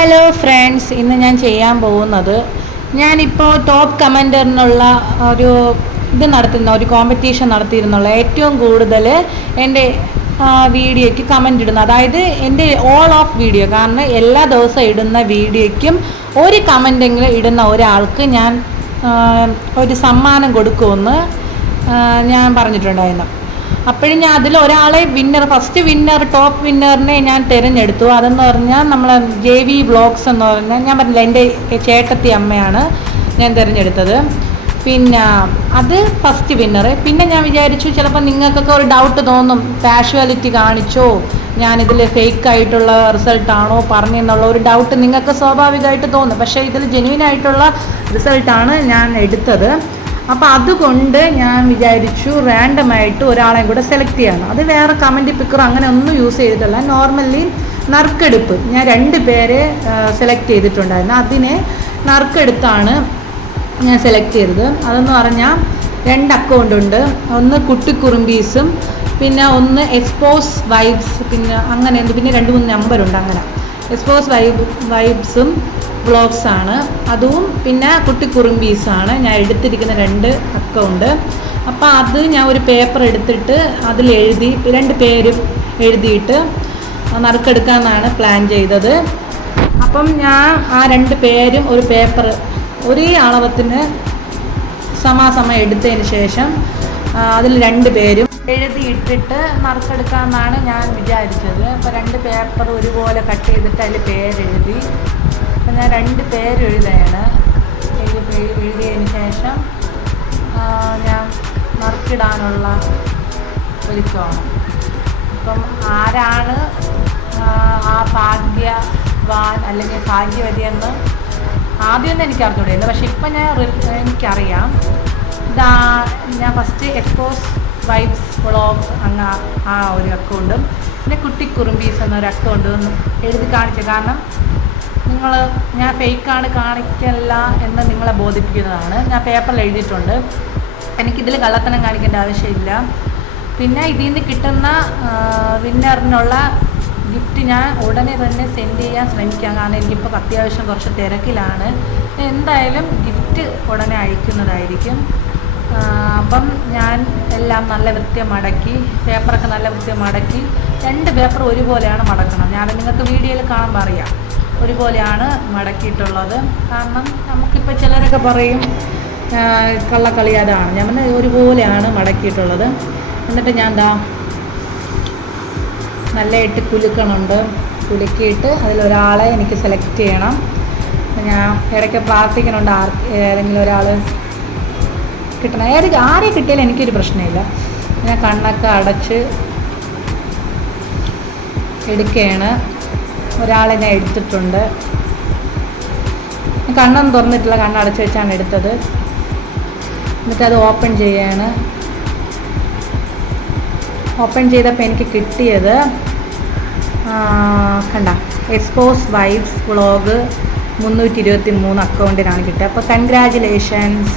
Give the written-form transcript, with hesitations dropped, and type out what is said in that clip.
Hello friends, ഇന്ന് ഞാൻ ചെയ്യാൻ പോകുന്നത് ഞാനിപ്പോൾ ടോപ്പ് കമൻറ്ററിനുള്ള ഒരു ഒരു കോമ്പറ്റീഷൻ നടത്തിയിരുന്നുള്ള ഏറ്റവും കൂടുതൽ എൻ്റെ വീഡിയോയ്ക്ക് കമൻ്റ് ഇടുന്ന, അതായത് എൻ്റെ ഓൾ ഓഫ് വീഡിയോ, കാരണം എല്ലാ ദിവസവും ഇടുന്ന വീഡിയോയ്ക്കും ഒരു കമൻറ്റെങ്കിലും ഇടുന്ന ഒരാൾക്ക് ഞാൻ ഒരു സമ്മാനം കൊടുക്കുമെന്ന് ഞാൻ പറഞ്ഞിട്ടുണ്ടായിരുന്നു. അപ്പോഴും ഞാൻ അതിൽ ഒരാളെ ഫസ്റ്റ് വിന്നർ, ടോപ്പ് വിന്നറിനെ ഞാൻ തിരഞ്ഞെടുത്തു. അതെന്ന് പറഞ്ഞാൽ നമ്മളെ JV വ്ളോഗ്സ് എന്ന് പറഞ്ഞാൽ, ഞാൻ പറഞ്ഞില്ല, എൻ്റെ ചേട്ടത്തി അമ്മയാണ് ഞാൻ തിരഞ്ഞെടുത്തത്. പിന്നെ അത് ഫസ്റ്റ് വിന്നർ. പിന്നെ ഞാൻ വിചാരിച്ചു ചിലപ്പോൾ നിങ്ങൾക്കൊക്കെ ഒരു ഡൗട്ട് തോന്നും, കാഷ്വാലിറ്റി കാണിച്ചോ, ഞാനിതിൽ ഫേക്കായിട്ടുള്ള റിസൾട്ടാണോ പറഞ്ഞെന്നുള്ള ഒരു ഡൗട്ട് നിങ്ങൾക്ക് സ്വാഭാവികമായിട്ട് തോന്നും. പക്ഷേ ഇതിൽ ജെന്യുവനായിട്ടുള്ള റിസൾട്ടാണ് ഞാൻ എടുത്തത്. അപ്പോൾ അതുകൊണ്ട് ഞാൻ വിചാരിച്ചു റാൻഡമായിട്ട് ഒരാളെയും കൂടെ സെലക്ട് ചെയ്യണം. അത് വേറെ കമൻറ്റ് പിക്കർ അങ്ങനെ ഒന്നും യൂസ് ചെയ്തിട്ടില്ല. നോർമലി നറുക്കെടുപ്പ് ഞാൻ 2 പേരെ സെലക്ട് ചെയ്തിട്ടുണ്ടായിരുന്നു. അതിനെ നറുക്കെടുത്താണ് ഞാൻ സെലക്ട് ചെയ്തത്. അതെന്ന് പറഞ്ഞാൽ 2 അക്കൗണ്ട് ഉണ്ട്. ഒന്ന് കുട്ടിക്കുറുമ്പീസും പിന്നെ ഒന്ന് എക്സ്പോസ് വൈബ്സ്, പിന്നെ അങ്ങനെ പിന്നെ 2-3 നമ്പറുണ്ട്. അങ്ങനെ എക്സ്പോസ് വൈബ്സും വ്ളോഗ്സാണ്, അതും പിന്നെ കുട്ടിക്കുറുമ്പീസാണ് ഞാൻ എടുത്തിരിക്കുന്ന 2 അക്കൗണ്ട്. അപ്പോൾ അത് ഞാൻ ഒരു പേപ്പർ എടുത്തിട്ട് അതിലെഴുതി 2 പേരും എഴുതിയിട്ട് നറുക്കെടുക്കാമെന്നാണ് പ്ലാൻ ചെയ്തത്. അപ്പം ഞാൻ ആ 2 പേരും ഒരു പേപ്പർ ഒരേ അളവത്തിന് സമാസമം എടുത്തതിന് ശേഷം അതിൽ 2 പേരും എഴുതിയിട്ടിട്ട് നറുക്കെടുക്കാമെന്നാണ് ഞാൻ വിചാരിച്ചത്. അപ്പോൾ 2 പേപ്പർ ഒരുപോലെ കട്ട് ചെയ്തിട്ട് അതിൽ പേരെഴുതി. അപ്പം ഞാൻ 2 പേര് എഴുതുകയാണ്. എഴുതിയതിന് ശേഷം ഞാൻ നറുക്കിടാനുള്ള ഒരുക്കമാണ്. അപ്പം ആരാണ് ആ ഭാഗ്യവാൻ അല്ലെങ്കിൽ ഭാഗ്യവതിയെന്ന് ആദ്യമൊന്നും എനിക്ക് അറിഞ്ഞൂടായിരുന്നു. പക്ഷെ ഇപ്പം എനിക്കറിയാം. ഞാൻ ഫസ്റ്റ് എക്സ്പോസ് വൈബ്സ് വ്ളോഗ്സ് ആ ഒരു അക്കൗണ്ടും പിന്നെ കുട്ടിക്കുറുമ്പീസ് എന്നൊരു അക്കൗണ്ടും എഴുതി കാണിച്ചു. കാരണം ഞാൻ ഫേക്കാണ് കാണിക്കല്ല എന്ന് നിങ്ങളെ ബോധിപ്പിക്കുന്നതാണ്. ഞാൻ പേപ്പറിൽ എഴുതിയിട്ടുണ്ട്. എനിക്കിതിൽ കള്ളത്തനം കാണിക്കേണ്ട ആവശ്യമില്ല. പിന്നെ ഇതിൽ നിന്ന് കിട്ടുന്ന വിന്നറിനുള്ള ഗിഫ്റ്റ് ഞാൻ ഉടനെ തന്നെ സെൻഡ് ചെയ്യാൻ ശ്രമിക്കാം. കാരണം എനിക്കിപ്പോൾ അത്യാവശ്യം കുറച്ച് തിരക്കിലാണ്. എന്തായാലും ഗിഫ്റ്റ് ഉടനെ അയക്കുന്നതായിരിക്കും. അപ്പം ഞാൻ എല്ലാം നല്ല വൃത്തി മടക്കി, പേപ്പറൊക്കെ നല്ല വൃത്തി മടക്കി, 2 പേപ്പർ ഒരുപോലെയാണ് മടക്കണം. ഞാൻ നിങ്ങൾക്ക് വീഡിയോയിൽ കാണുമ്പോൾ അറിയാം ഒരുപോലെയാണ് മടക്കിയിട്ടുള്ളത്. കാരണം നമുക്കിപ്പോൾ ചിലരൊക്കെ പറയും കള്ളക്കളി, അതാണ് ഞാൻ പറഞ്ഞത്, ഒരുപോലെയാണ് മടക്കിയിട്ടുള്ളത്. എന്നിട്ട് ഞാൻ നല്ലതായിട്ട് കുലുക്കണുണ്ട്. കുലുക്കിയിട്ട് അതിലൊരാളെ എനിക്ക് സെലക്ട് ചെയ്യണം. ഞാൻ ഇടയ്ക്ക് പ്രാർത്ഥിക്കണുണ്ട് ഏതെങ്കിലും ഒരാൾ കിട്ടണം. ആരെ കിട്ടിയാലും എനിക്കൊരു പ്രശ്നമില്ല. ഞാൻ കണ്ണൊക്കെ അടച്ച് എടുക്കുകയാണ്. ഒരാളെ ഞാൻ എടുത്തിട്ടുണ്ട്. കണ്ണൊന്നും തുറന്നിട്ടില്ല, കണ്ണടച്ച് വെച്ചാണ് എടുത്തത്. എന്നിട്ടത് ഓപ്പൺ ചെയ്യാണ്. ഓപ്പൺ ചെയ്തപ്പോൾ എനിക്ക് കിട്ടിയത് കണ്ട എക്സ്പോസ് വൈബ്സ് വ്ളോഗ് 323 അക്കൗണ്ടിനാണ് കിട്ടിയത്. അപ്പോൾ കൺഗ്രാജുലേഷൻസ്.